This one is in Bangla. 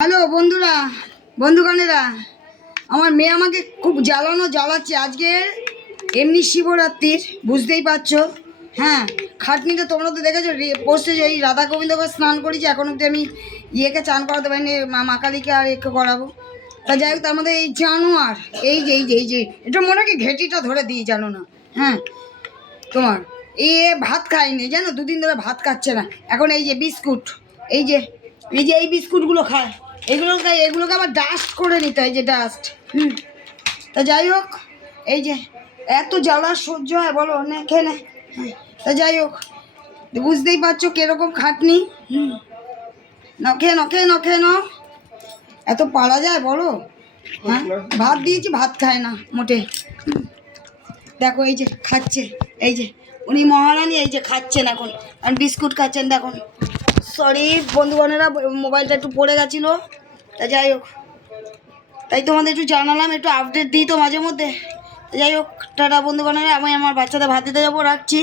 হ্যালো বন্ধুরা, বন্ধুগণেরা, আমার মেয়ে আমাকে খুব জ্বালাচ্ছে আজকে। এমনি শিবরাত্রির, বুঝতেই পারছো। হ্যাঁ, খাটনিটা তোমরা তো দেখেছো পোস্টে, এই রাধা গোবিন্দকে স্নান করেছি, এখন অব্দি আমি ইয়েকে চান করাতে পারিনি, মা কালীকে আর একে করাবো। তা যাই হোক, তার মধ্যে এই জানোয়ার, এই যে এটা মনে হয় কি ঘেঁটিটা ধরে দিই, জানো না? হ্যাঁ, তোমার ভাত খায়নি জানো, দুদিন ধরে ভাত খাচ্ছে না। এখন এই যে বিস্কুট, এই বিস্কুটগুলো খায়, এগুলোকে আবার ডাস্ট করে নিতে হয়, যে ডাস্ট। তা যাই হোক, এই যে এত জ্বালা সহ্য হয় বলো, নে খেয়ে নে। তা যাই হোক, বুঝতেই পারছো কিরকম খাটনি। খেয়ে ন, এত পারা যায় বলো? হ্যাঁ, ভাত দিয়েছি, ভাত খায় না মোটে। দেখো এই যে খাচ্ছে, এই যে উনি মহারানী, এই যে খাচ্ছেন এখন, আর বিস্কুট খাচ্ছেন। দেখুন, সরি বন্ধুগণেরা, মোবাইলটা একটু পড়ে গেছিলো। তা যাই হোক, তাই তোমাদের একটু জানালাম, একটু আপডেট দিই তো মাঝে মধ্যে। যাই হোক, টাটা বন্ধুগণেরা, আমি আমার বাচ্চাদের ভাত দিতে যাবো, রাখছি।